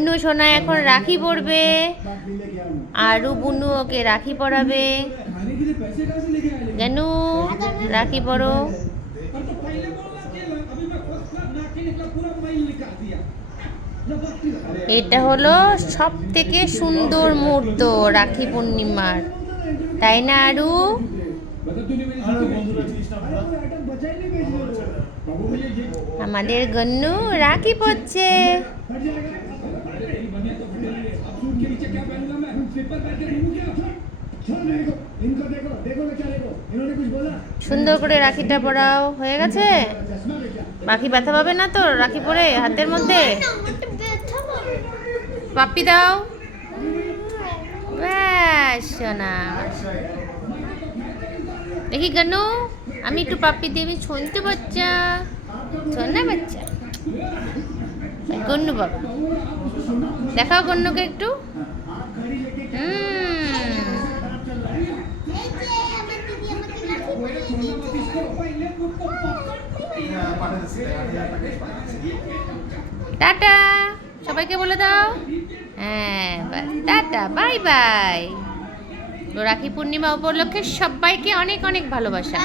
বুনু সোনা এখন রাখি পরবে, আরু বুনু ওকে রাখি পরাবে। জানু রাখি পরো। এটা হলো সব থেকে সুন্দর মুহূর্ত রাখি পূর্ণিমার, তাই না আরু? আমাদের গন্নু রাখি পরছে। সুন্দর করে রাখিটা পরাও। হয়ে গেছে? বাকি ব্যথা পাবে না তো রাখি পরে হাতের মধ্যে? পাপ্পি দাও। ব্যাস সোনা। দেখি গন্নু, আমি একটু পাপ্পি দেবি। শুনতে বাচ্চা, শোনা বাচ্চা, গন্নু বাবা দেখাও গন্নুকে একটু। টাটা সবাইকে বলে দাও। হ্যাঁ tata, bye bye. Rakhi Purnima উপলক্ষে সবাইকে অনেক অনেক ভালোবাসা।